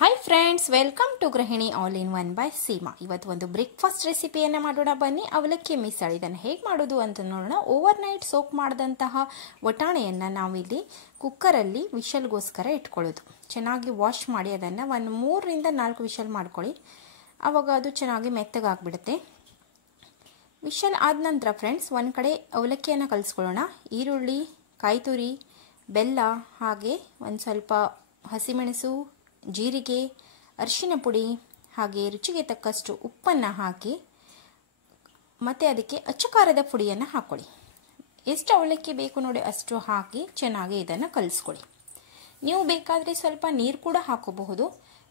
Hi friends, welcome to ಗೃಹಿಣಿ all in one by Seema. ಇವತ್ತು ಒಂದು ಬ್ರೇಕ್ಫಾಸ್ಟ್ ರೆಸಿಪಿಯನ್ನು ಮಾಡೋಣ ಬನ್ನಿ. ಅವಲಕ್ಕಿ ಮಿಸಲ್ ಇದನ್ನು ಹೇಗೆ ಮಾಡೋದು ಅಂತ ನೋಡೋಣ. ಓವರ್ ನೈಟ್ ಸೋಕ್ ಮಾಡಿದಂತಹ ವಟಾಣೆಯನ್ನು ನಾವಿಲ್ಲಿ ಕುಕ್ಕರಲ್ಲಿ ವಿಷಲ್ಗೋಸ್ಕರ ಇಟ್ಕೊಳ್ಳೋದು. ಚೆನ್ನಾಗಿ ವಾಶ್ ಮಾಡಿ ಅದನ್ನು ಒಂದು 3 ರಿಂದ 4 ವಿಷಲ್ ಮಾಡ್ಕೊಳ್ಳಿ. ಆವಾಗ ಅದು ಚೆನ್ನಾಗಿ ಮೆತ್ತಗಾಗ್ಬಿಡುತ್ತೆ. ವಿಷಲ್ ಆದ ನಂತರ ಫ್ರೆಂಡ್ಸ್ ಒಂದು ಕಡೆ ಅವಲಕ್ಕಿಯನ್ನು ಕಲಿಸ್ಕೊಳ್ಳೋಣ. ಈರುಳ್ಳಿ, ಕಾಯಿ ತುರಿ, ಬೆಲ್ಲ, ಹಾಗೆ ಒಂದು ಸ್ವಲ್ಪ ಹಸಿಮೆಣಸು, ಜೀರಿಗೆ, ಅರಿಶಿನ ಪುಡಿ, ಹಾಗೆ ರುಚಿಗೆ ತಕ್ಕಷ್ಟು ಉಪ್ಪನ್ನು ಹಾಕಿ ಮತ್ತು ಅದಕ್ಕೆ ಅಚ್ಚು ಖಾರದ ಪುಡಿಯನ್ನು ಹಾಕ್ಕೊಳ್ಳಿ. ಎಷ್ಟು ಅವಲಕ್ಕಿ ಬೇಕು ನೋಡಿ ಅಷ್ಟು ಹಾಕಿ ಚೆನ್ನಾಗಿ ಇದನ್ನು ಕಲಿಸ್ಕೊಳ್ಳಿ. ನೀವು ಬೇಕಾದರೆ ಸ್ವಲ್ಪ ನೀರು ಕೂಡ ಹಾಕೋಬಹುದು.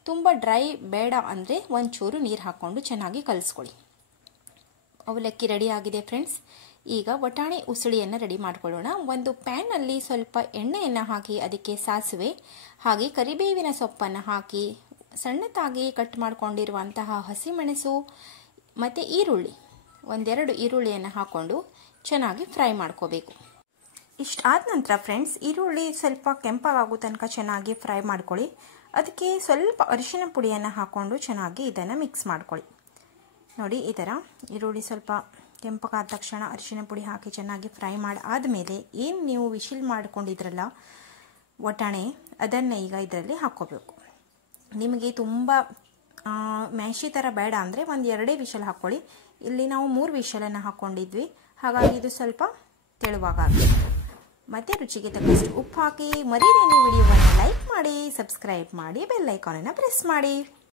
ತುಂಬ ಡ್ರೈ ಬೇಡ ಅಂದರೆ ಒಂಚೂರು ನೀರು ಹಾಕ್ಕೊಂಡು ಚೆನ್ನಾಗಿ ಕಲಿಸ್ಕೊಳ್ಳಿ. ಅವಲಕ್ಕಿ ರೆಡಿ ಆಗಿದೆ ಫ್ರೆಂಡ್ಸ್. ಈಗ ವಟಾಣಿ ಉಸುಳಿಯನ್ನು ರೆಡಿ ಮಾಡ್ಕೊಳ್ಳೋಣ. ಒಂದು ಪ್ಯಾನಲ್ಲಿ ಸ್ವಲ್ಪ ಎಣ್ಣೆಯನ್ನು ಹಾಕಿ ಅದಕ್ಕೆ ಸಾಸಿವೆ ಹಾಗೆ ಕರಿಬೇವಿನ ಸೊಪ್ಪನ್ನು ಹಾಕಿ ಸಣ್ಣದಾಗಿ ಕಟ್ ಮಾಡ್ಕೊಂಡಿರುವಂತಹ ಹಸಿಮೆಣಸು ಮತ್ತು ಈರುಳ್ಳಿ, 1-2 ಈರುಳ್ಳಿಯನ್ನು ಹಾಕ್ಕೊಂಡು ಚೆನ್ನಾಗಿ ಫ್ರೈ ಮಾಡ್ಕೋಬೇಕು. ಇಷ್ಟಾದ ನಂತರ ಫ್ರೆಂಡ್ಸ್ ಈರುಳ್ಳಿ ಸ್ವಲ್ಪ ಕೆಂಪಾಗೋ ತನಕ ಚೆನ್ನಾಗಿ ಫ್ರೈ ಮಾಡ್ಕೊಳ್ಳಿ. ಅದಕ್ಕೆ ಸ್ವಲ್ಪ ಅರಿಶಿನ ಪುಡಿಯನ್ನು ಹಾಕ್ಕೊಂಡು ಚೆನ್ನಾಗಿ ಇದನ್ನು ಮಿಕ್ಸ್ ಮಾಡ್ಕೊಳ್ಳಿ. ನೋಡಿ, ಈ ಥರ ಈರುಳ್ಳಿ ಸ್ವಲ್ಪ ಕೆಂಪಗಾದ ತಕ್ಷಣ ಅರಿಶಿನ ಪುಡಿ ಹಾಕಿ ಚೆನ್ನಾಗಿ ಫ್ರೈ ಮಾಡಿ ಆದಮೇಲೆ ಏನು ನೀವು ವಿಶಿಲ್ ಮಾಡ್ಕೊಂಡಿದ್ರಲ್ಲ ವಟಾಣೆ, ಅದನ್ನು ಈಗ ಇದರಲ್ಲಿ ಹಾಕ್ಕೋಬೇಕು. ನಿಮಗೆ ತುಂಬ ಮ್ಯಾಶಿ ಥರ ಬೇಡ ಅಂದರೆ 1-2 ವಿಷಲ್ ಹಾಕ್ಕೊಳ್ಳಿ. ಇಲ್ಲಿ ನಾವು 3 ವಿಷಲನ್ನು ಹಾಕ್ಕೊಂಡಿದ್ವಿ, ಹಾಗಾಗಿ ಇದು ಸ್ವಲ್ಪ ತೆಳುವಾಗಬೇಕು. ಮತ್ತು ರುಚಿಗೆ ತಕ್ಕಷ್ಟು ಉಪ್ಪು ಹಾಕಿ. ಮರೀದೇನೆ ವಿಡಿಯೋವನ್ನು ಲೈಕ್ ಮಾಡಿ, ಸಬ್ಸ್ಕ್ರೈಬ್ ಮಾಡಿ, ಬೆಲ್ ಐಕಾನನ್ನು ಪ್ರೆಸ್ ಮಾಡಿ.